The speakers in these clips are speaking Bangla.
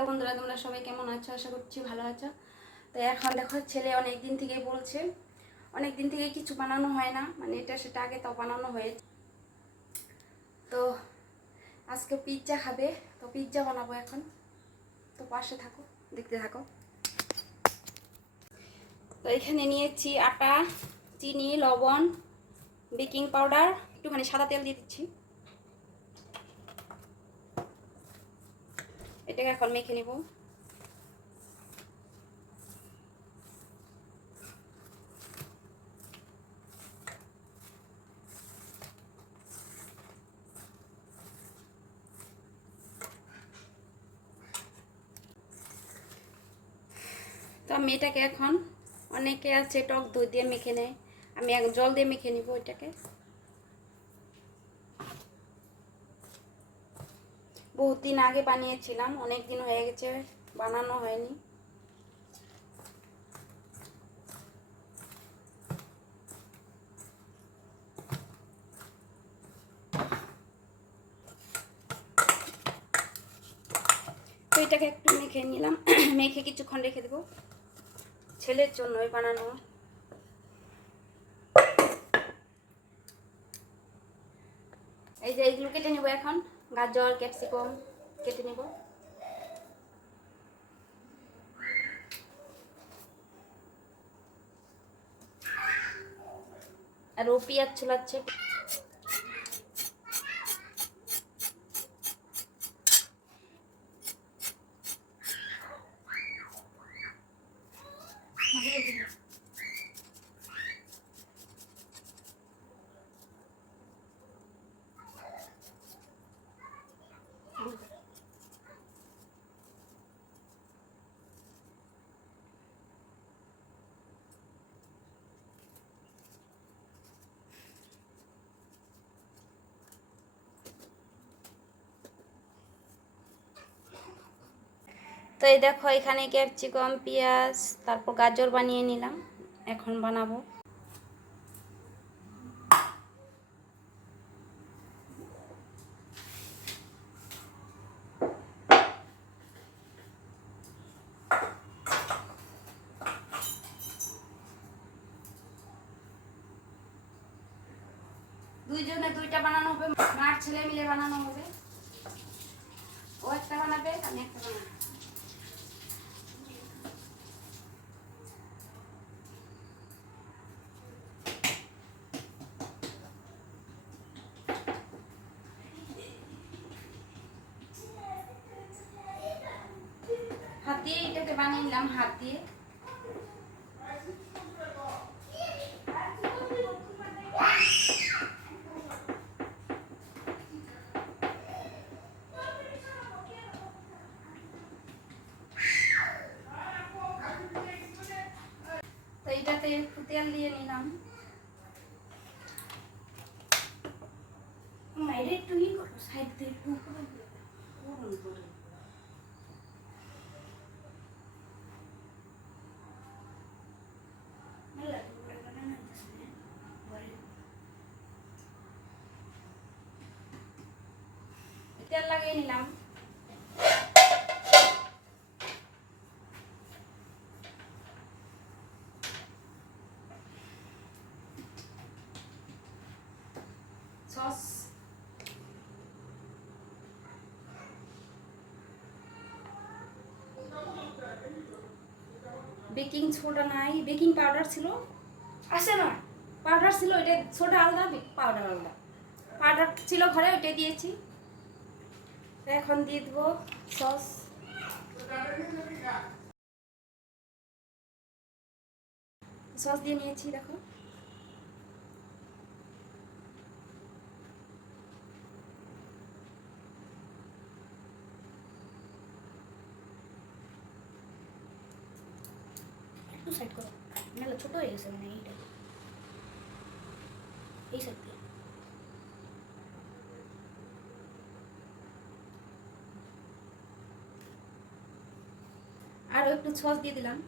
হ্যালো বন্ধুরা, তোমরা সবাই কেমন আছো? আশা করছি ভালো আছো। তো এখন দেখো, ছেলে অনেক দিন থেকে বলছে অনেক দিন থেকে কিছু বানানো হয় না মানে এটা সেটা আগে তো বানানো হয়েছে। তো আজকে পিৎজা খাবে, তো পিৎজা বানাবো এখন। তো পাশে থাকো, দেখতে থাকো। তো এখানে নিয়েছি আটা, চিনি, লবণ বেকিং পাউডার একটুখানি সাদা তেল দিয়ে দিচ্ছি। এটাকে এখন মেখে নিব। তো আমি এখন অনেকে আছে টক দই দিয়ে মেখে নেয়। আমি জল দিয়ে মেখে নিব এটাকে। বহুত দিন আগে বানিয়েছিলাম, অনেক দিন হয়ে গেছে, বানানো হয়নি। তো এটাকে একটু মেখে নিলাম, মেখে কিছুক্ষণ রেখে দেবো। ছেলের জন্যই বানানো। এই যে এইগুলো কেটে নেব এখন। গাজর ক্যাপসিকাম কেটে নেব। আর ও পেঁয়াজ ছুলাচ্ছে। তো এই দেখো, এখানে ক্যাপসিকাম, পেঁয়াজ, তারপর গাজর বানিয়ে নিলাম। এখন বানাবো। দুইজনে দুইটা বানানো হবে মার ছেলে মিলে বানানো হবে। ও একটা বানাবে, আমি একটা বানাবো। এটাকে বানিয়ে নিলাম হাত দিয়ে। এটাতে একটু তেল দিয়ে নিলাম। মাইরে একটু ই করো, সাইড দিয়ে। দিয়ে নিলাম। বেকিং সোডা নাই, বেকিং পাউডার ছিল। আসে না, পাউডার ছিল, ওইটা সোডা আলাদা, পাউডার আলাদা। পাউডার ছিল ঘরে ওইটাই দিয়েছি। এখন দিয়ে দেবো সস। সস দিয়ে নিয়েছি, দেখো। একটু সাইড করো, নাহলে ছোট হয়ে গেছে মানে এইটা। এই সাইড দিয়ে আর একটু সস দিয়ে দিলাম।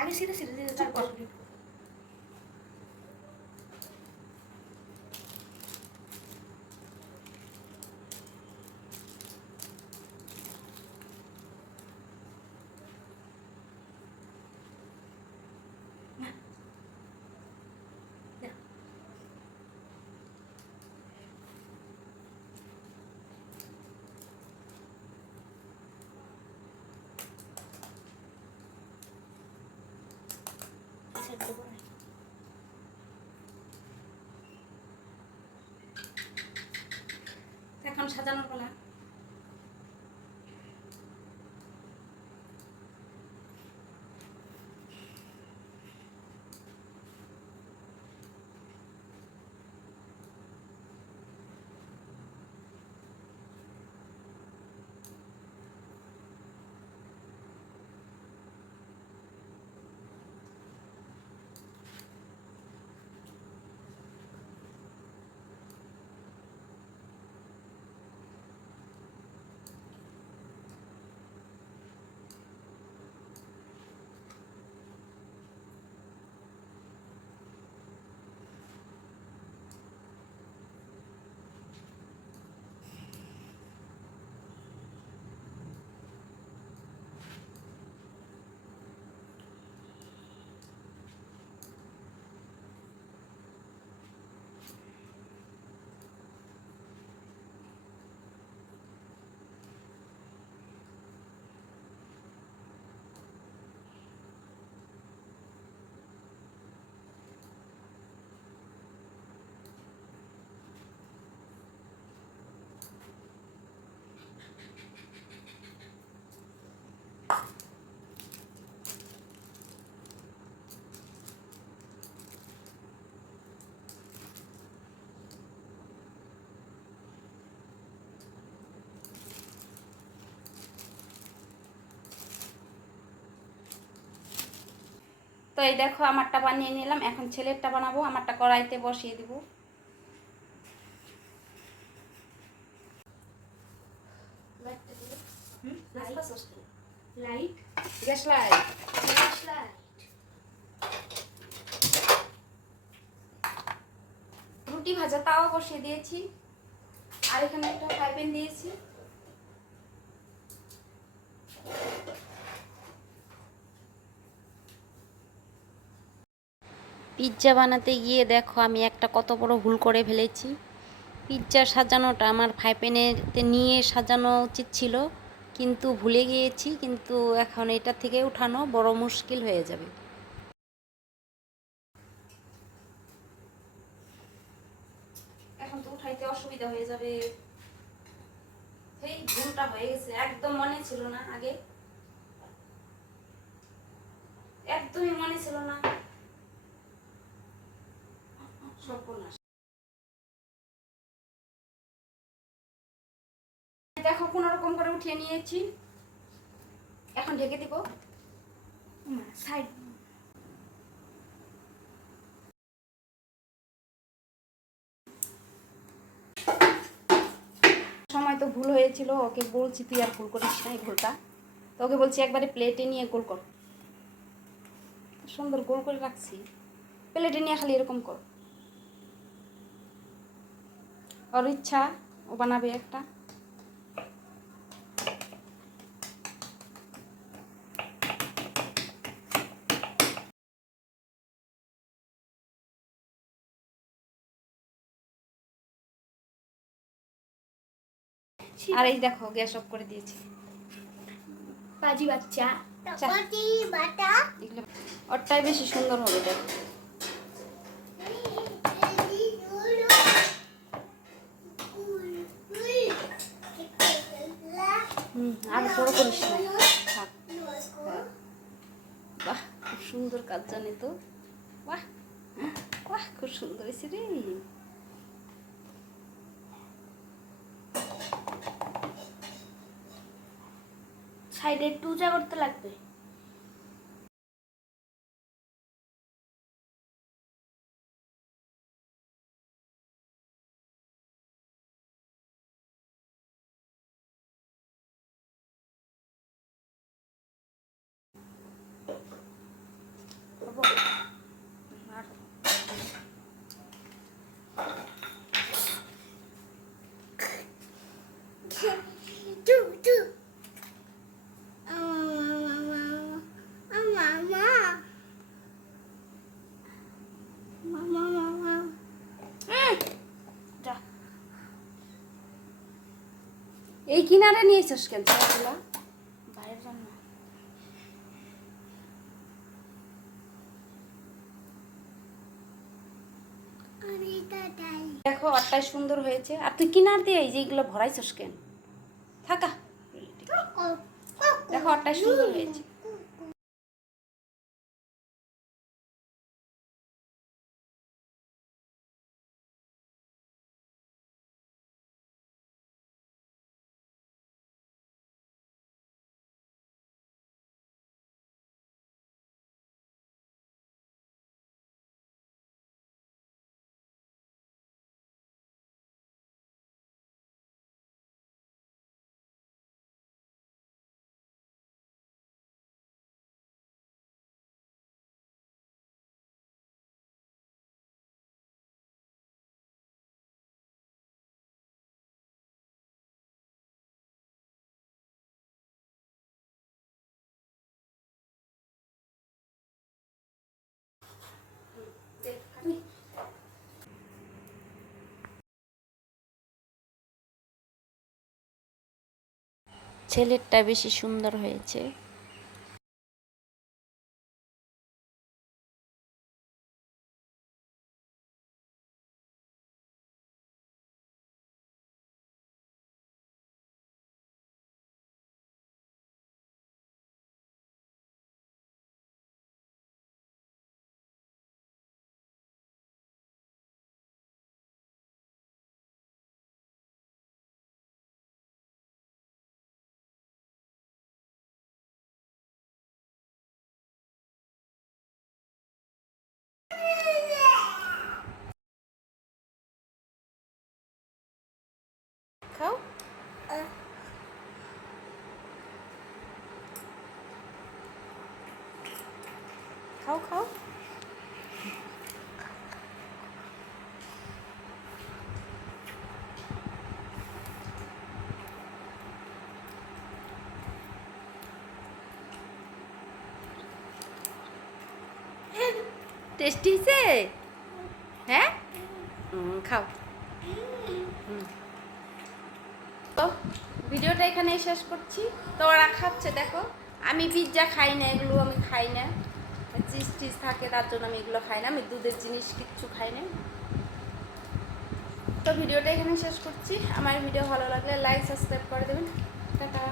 আগে সিধে সিধে দিতে তারপর edit করব। না। না। সেট দেবো না। এখন সাজানোর পালা তো এই দেখো আমারটা বানিয়ে নিলাম। এখন ছেলেরটা বানাবো আমারটা কড়াইতে বসিয়ে দিব। লাইট গ্যাস লাইট রুটি ভাজা তাও বসিয়ে দিয়েছি। আর এখানে একটা ফ্রাই প্যান দিয়েছি। পিৎজা বানাতে গিয়ে দেখো আমি একটা কত বড় ভুল করে ফেলেছি। পিৎজা সাজানোটা আমার ফ্রাই প্যানেতে নিয়ে সাজানো উচিত ছিল, কিন্তু ভুলে গিয়েছি, কিন্তু এখন এটা থেকে উঠানো বড় মুশকিল হয়ে যাবে। এখন অসুবিধা হয়ে যাবে। ভুলটা হয়ে গেছে, একদম মনে ছিল না আগে। একদমই মনে ছিল না। দেখো কোন রকম করে উঠিয়ে নিয়েছি। এখন ঢেকে দিব। সাইড। সময় তো ভুল হয়েছিল ওকে বলছি তুই আর ভুল করিস না এই ভুলটা তো ওকে বলছি একবারে প্লেটে নিয়ে গোল কর। সুন্দর গোল করে রাখছি। প্লেটে নিয়ে খালি এরকম কর। ওর ইচ্ছা ও বানাবে একটা। আর এই দেখো গ্যাস অফ করে দিয়েছি। পাজি বাচ্চা। ওরটাই বেশি সুন্দর হবে দেখো হুম আর বড় করিস না। হ্যাঁ। বাহ, খুব সুন্দর কাজ জানে তো। বাহ বাহ, খুব সুন্দর হয়েছে রে। সাইডে একটু উঁচা করতে লাগবে। করব আর হুম, যা। এই কিনারে নিয়ে এসেছ কেন? আটটাই সুন্দর হয়েছে। আর তুই কিনার দিয়ে এই যে এগুলো ভরাইছস কেন? থাকা। দেখো অটাই সুন্দর হয়েছে। ছেলেরটা বেশি সুন্দর হয়েছে। খাও খাও খাও টেস্টি হয়েছে হ্যাঁ খাও হুম। তো ভিডিওটা এখানেই শেষ করছি। তো ওরা খাচ্ছে, দেখো। আমি পিৎজা খাই না, এগুলো আমি খাই না। চিজ টিজ থাকে, তার জন্য আমি এগুলো খাই না। আমি দুধের জিনিস কিচ্ছু খাই না। তো ভিডিওটা এখানে শেষ করছি। আমার ভিডিও ভালো লাগলে লাইক সাবস্ক্রাইব করে দেবেন। টাটা।